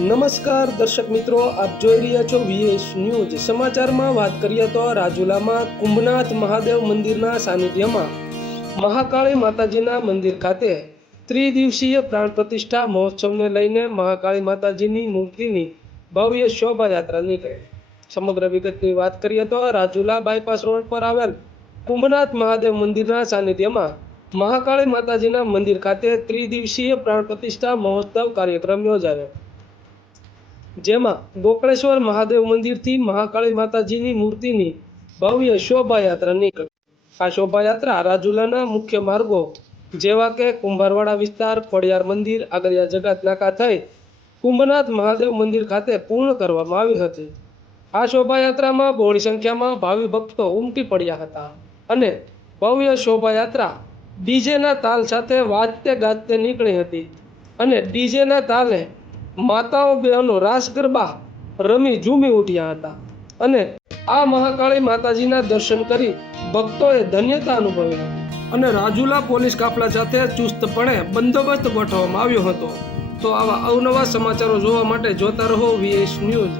નમસ્કાર દર્શક મિત્રો, આપ જોઈ રહ્યા છો વીએસ ન્યૂઝ સમાચારમાં વાત કરીએ તો રાજુલામાં કુંભનાથ મહાદેવ મંદિરના સાનિધ્યમાં મહાકાળી માતાજીના મંદિર ખાતે ત્રિદિવસીય પ્રાણ પ્રતિષ્ઠા મહોત્સવને લઈને મહાકાળી માતાજીની મૂર્તિની ભવ્ય શોભાયાત્રા નીકળી. સમગ્ર વિગતની વાત કરીએ તો રાજુલા બાયપાસ રોડ પર આવેલ કુંભનાથ મહાદેવ મંદિરના સાનિધ્યમાં મહાકાળી માતાજીના મંદિર ખાતે ત્રિદિવસીય પ્રાણ પ્રતિષ્ઠા મહોત્સવ કાર્યક્રમ યોજાયો. જેમાં ગોકળેશ્વર મહાદેવ મંદિરથી મહાકાળી માતાજીની મૂર્તિની ભવ્ય શોભાયાત્રા નીકળી. આ શોભાયાત્રા રાજુલાના મુખ્ય માર્ગો જેવા કે કુંભારવાડા વિસ્તાર, ખોડિયાર મંદિર, આગળિયા જગત નાકા થઈ કુંભનાથ મહાદેવ મંદિર ખાતે પૂર્ણ કરવામાં આવી હતી. આ શોભાયાત્રામાં બહોળી સંખ્યામાં ભાવિ ભક્તો ઉમટી પડ્યા હતા અને ભવ્ય શોભાયાત્રા ડીજેના તાલ સાથે વાજતે ગાજતે નીકળી હતી અને ડીજેના તાલે માતાઓ બહેનો રાસ ગરબા રમી ઝૂમી ઉઠ્યા હતા અને આ મહાકાળી માતાજીના દર્શન કરી ભક્તોએ ધન્યતા અનુભવી અને રાજુલા પોલીસ કાફલા સાથે ચુસ્તપણે બંદોબસ્ત ગોઠવવામાં આવ્યો હતો. તો આવા અવનવા સમાચારો જોવા માટે જોતા રહો વીએસ ન્યૂઝ